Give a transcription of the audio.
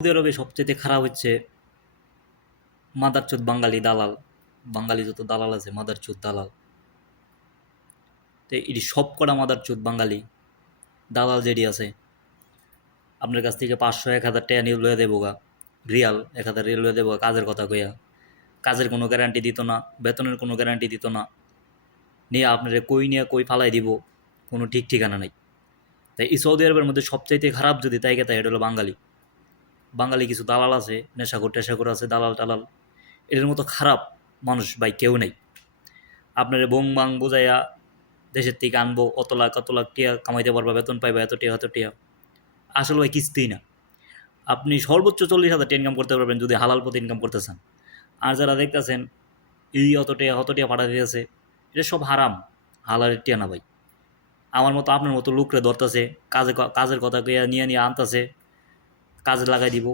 Saudi আরবে সবচেয়ে খারাপ হচ্ছে মাদারচোদ বাঙালি দালাল। বাঙালি যত দালাল আছে মাদারচোদ দালাল। তো এটি সব কটা মাদারচোদ বাঙালি দালাল যেটি আছে আপনার কাছ থেকে 500-1000 টাকা নিয়ে লয়ে দেবো গা, রিয়াল 1000 রিয়াল লয়ে দেবো কাজের কথা কইয়া। কাজের কোনো গ্যারান্টি দিত না, বেতনের কোনো গ্যারান্টি দিত না, নিয়ে আপনারা নিয়ে কই ফালাই দিব কোনো ঠিক ঠিকানা নেই। তাই এই সৌদি আরবের মধ্যে সবচাইতে খারাপ যদি তাই এটা হলো বাঙালি। বাঙালি কিছু দালাল আছে, নেশাখোর টেশাখোর আছে, দালাল টালাল, এদের মতো খারাপ মানুষ ভাই কেউ নেই। আপনার বোং বাং বোঝাইয়া দেশের থেকে আনবো, অত লাখ টিয়া কামাইতে পারবা, বেতন পাইবা এত টিয়া। আসলে ভাই কিস্তিই না। আপনি সর্বোচ্চ 40,000 টাকা ইনকাম করতে পারবেন যদি হালাল পথে ইনকাম করতে চান। আর যারা দেখতেছেন এই অত টিয়া পাঠা দিয়েছে, এটা সব হারাম, হালালের টিয়া না ভাই। আমার মতো আপনার মতো লোকরে ধরতেছে, কাজের কথা কইয়া নিয়ে আনতেছে, কাজে লাগাই দিব,